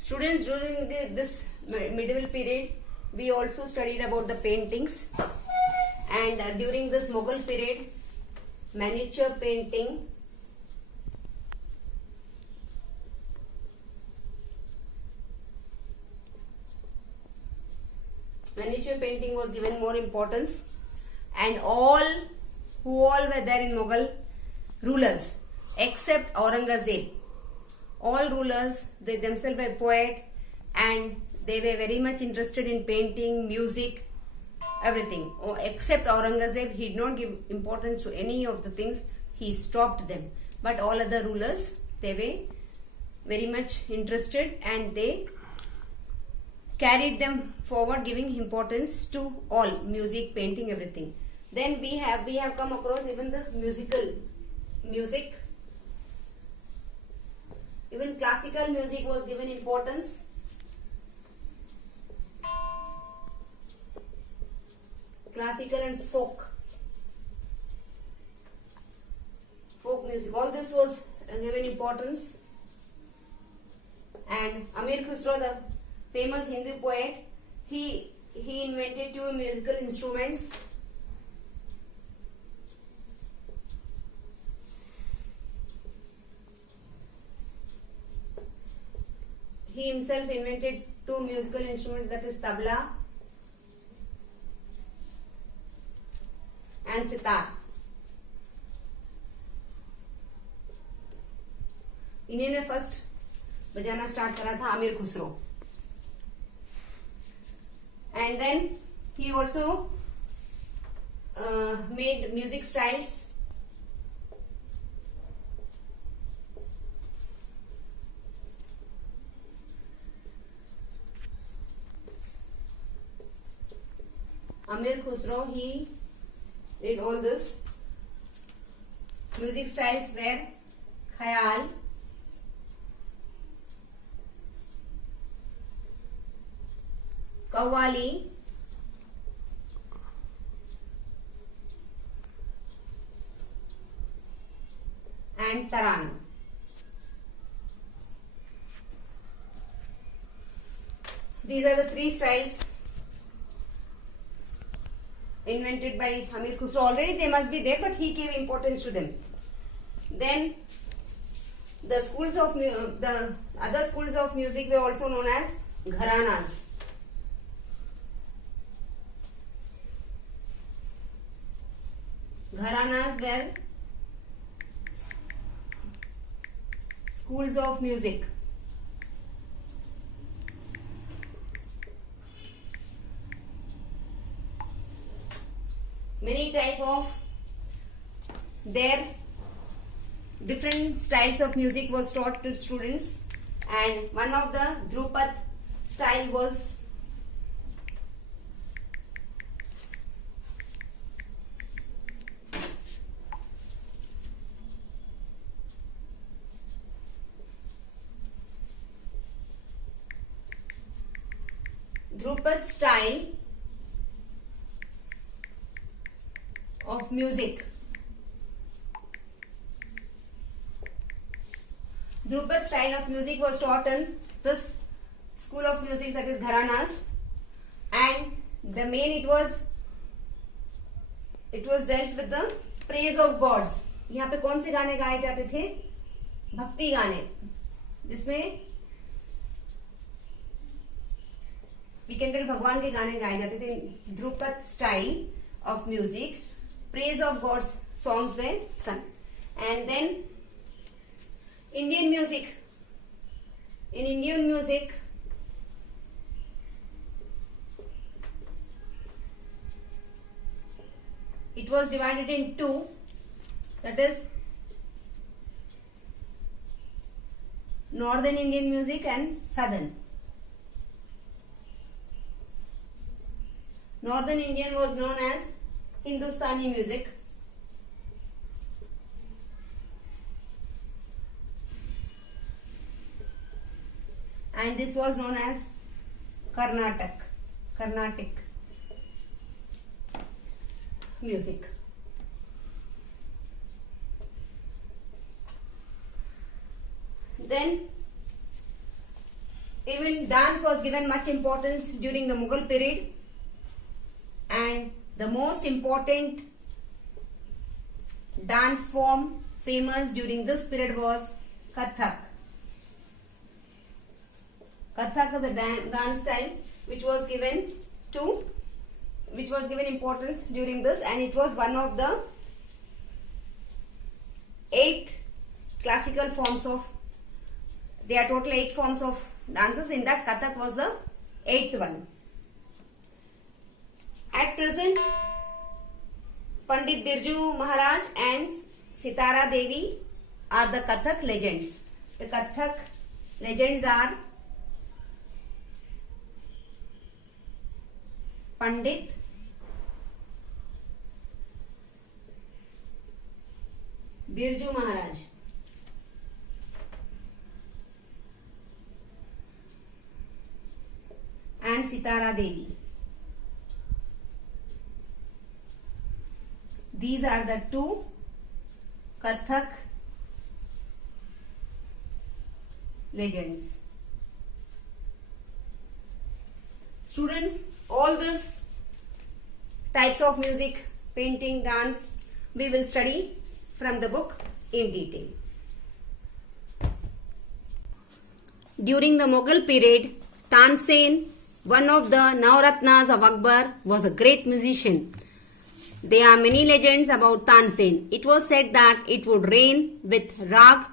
Students, during this medieval period, we also studied about the paintings, and during this Mughal period, miniature painting was given more importance, and who all were there in Mughal rulers except Aurangzeb. All rulers, they themselves were poet, and they were very much interested in painting, music, everything. Except Aurangzeb, he did not give importance to any of the things. He stopped them. But all other rulers, they were very much interested, and they carried them forward, giving importance to all music, painting, everything. Then we have come across even the music. Even classical music was given importance. Classical and folk music, all this was given importance. And Amir Khusro, the famous Hindu poet, he invented 2 musical instruments. He himself invented 2 musical instruments, that is tabla and sitar. इन्हीं ने first बजाना start करा था, Aamir Khusro. And then he also made music styles. Amir Khusro, he did all this. Music styles were Khayal, Qawwali, and Taran. These are the 3 styles invented by Amir Khusro. Already they must be there, but he gave importance to them. Then the other schools of music were also known as gharanas. Gharanas were schools of music. Many type of their different styles of music was taught to students, and one of the Drupad style was of music. Drupad style of music was taught in this school of music, that is Gharanas, and the main it was dealt with the praise of gods. यहाँ पे कौन से गाने गाए जाते थे? भक्ति गाने, जिसमें we can tell भगवान के गाने गाए जाते थे. Drupad style of music, praise of gods songs were sung. And then Indian music. In Indian music, it was divided in 2, that is Northern Indian music and Southern. Northern Indian was known as Hindustani music. And this was known as Carnatic music. Then Even dance was given much importance during the Mughal period, and the most important dance form famous during this period was Kathak. Kathak is a dance style which was given importance during this, and it was one of the 8 classical forms of. There are total 8 forms of dances. In that, Kathak was the 8th one. At present, Pandit Birju Maharaj and Sitara Devi are the Kathak legends. The Kathak legends are Pandit Birju Maharaj, and Sitara Devi. These are the 2 Kathak legends. Students, all these types of music, painting, dance, we will study from the book in detail. During the Mughal period, Tansen, one of the Navratnas of Akbar, was a great musician. There are many legends about Tansen. It was said that it would rain with Rag,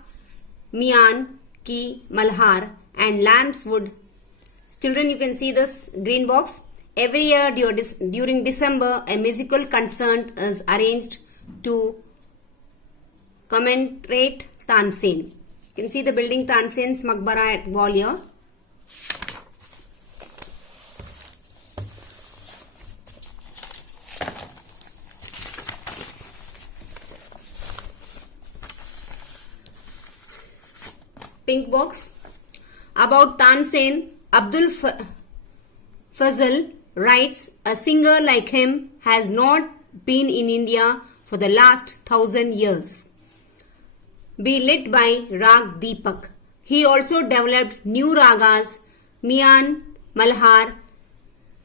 Mian, Ki, Malhar, and lamps would. Children, you can see this green box. Every year during December, a musical concert is arranged to commemorate Tansen. You can see the building Tansen's Maqbara at Gwalior. Pink box. About Tansen, Abdul Fazl writes, a singer like him has not been in India for the last 1,000 years. Be lit by Rag Deepak. He also developed new ragas, Mian, Malhar,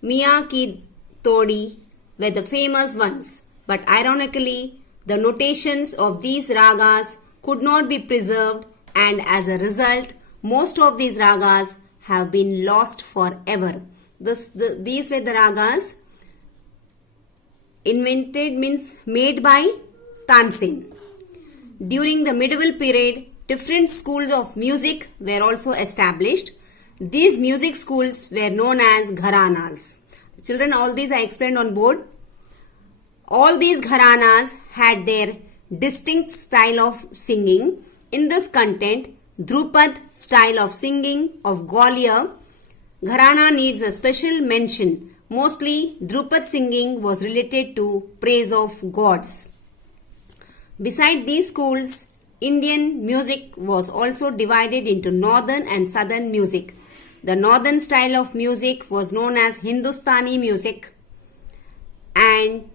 Mia Ki Todi were the famous ones. But ironically, the notations of these ragas could not be preserved, and as a result, most of these ragas have been lost forever. These were the ragas invented, means made by Tansen. During the medieval period, different schools of music were also established. These music schools were known as gharanas. Children, all these I explained on board. All these gharanas had their distinct style of singing. In this content, Dhrupad style of singing of Gwalior Gharana needs a special mention. Mostly, Dhrupad singing was related to praise of gods. Beside these schools, Indian music was also divided into northern and southern music. The northern style of music was known as Hindustani music, and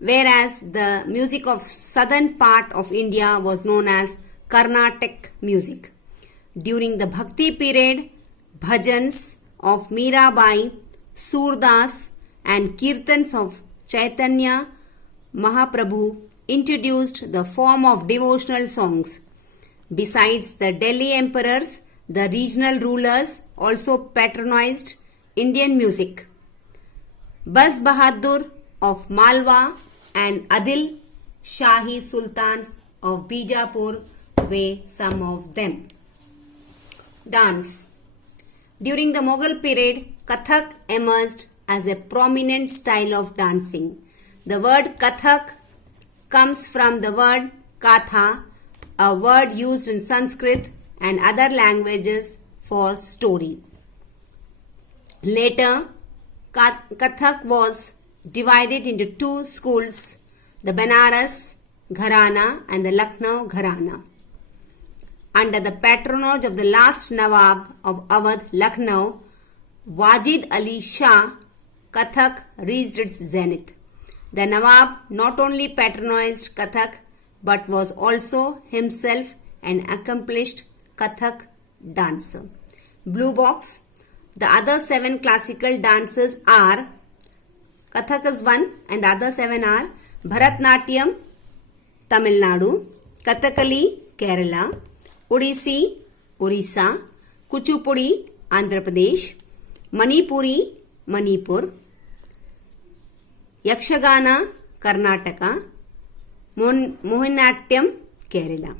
whereas the music of southern part of India was known as Carnatic music. During the Bhakti period, bhajans of Mirabai, Surdas and Kirtans of Chaitanya Mahaprabhu introduced the form of devotional songs. Besides the Delhi emperors, the regional rulers also patronized Indian music. Baz Bahadur of Malwa and Adil Shahi Sultans of Bijapur were some of them. Dance. During the Mughal period, Kathak emerged as a prominent style of dancing. The word Kathak comes from the word Katha, a word used in Sanskrit and other languages for story. Later, Kathak was divided into two schools, the Banaras Gharana and the Lucknow Gharana. Under the patronage of the last Nawab of Awadh, Lucknow, Wajid Ali Shah, Kathak reached its zenith. The Nawab not only patronized Kathak but was also himself an accomplished Kathak dancer. Blue box. The other 7 classical dances are Kathak is one and the other 7 are Bharatnatyam, Tamil Nadu, Kathakali, Kerala, Odissi, Orissa, Kuchipudi, Andhra Pradesh, Manipuri, Manipur, Yakshagana, Karnataka, Mohiniyattam, Kerala.